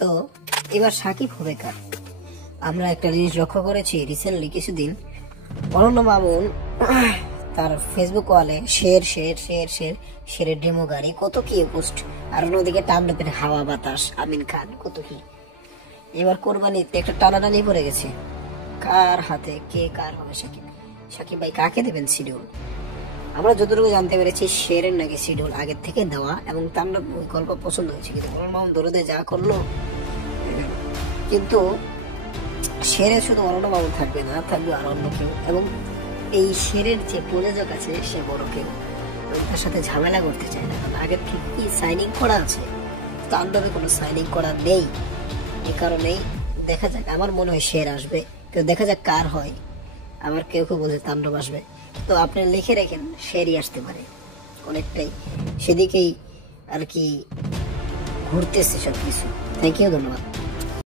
তো এবার সাকিব হবে কার? আমরা একটা জিনিস লক্ষ্য করেছি রিসেন্টলি কিছুদিন, অরণ্য মামুন তার ফেসবুক ওয়ালে শেরের ডেমো গাড়ি কত কি পোস্ট, আর অন্যদিকে টান্ডপের হাওয়া বাতাস, আমিন খান কত কি। এবার কোরবানিতে একটা টানাটানি পড়ে গেছে, কার হাতে কে কার হবে সাকিব। সাকিব ভাই কাকে দেবেন শিডিউল? আমরা যতটুকু জানতে পেরেছি শেরের নাকি শিডিউল আগের থেকে দেওয়া, এবং তাণ্ডব গল্প পছন্দ হয়েছে, কিন্তু অরণ্য মামুন দরদে যা করলো। কিন্তু শেরে শুধু অরণ্য মামুন থাকবে না, থাকবে আর অন্য কেউ, এবং এই শেরের যে প্রযোজক আছে সে বড় কেউ, এবং তার সাথে ঝামেলা করতে চায় না, কারণ আগের থেকে কি সাইনিং করা আছে, তাণ্ডবে কোনো সাইনিং করা নেই। এই কারণেই দেখা যাক, আমার মনে হয় শের আসবে, কেউ দেখা যাক কার হয়। আবার কেউ কেউ বলছে তাণ্ডব আসবে, তো আপনি লিখে রাখেন শেরই আসতে পারে, অনেকটাই সেদিকেই আর কি ঘুরতেছে সবকিছু। থ্যাংক ইউ, ধন্যবাদ।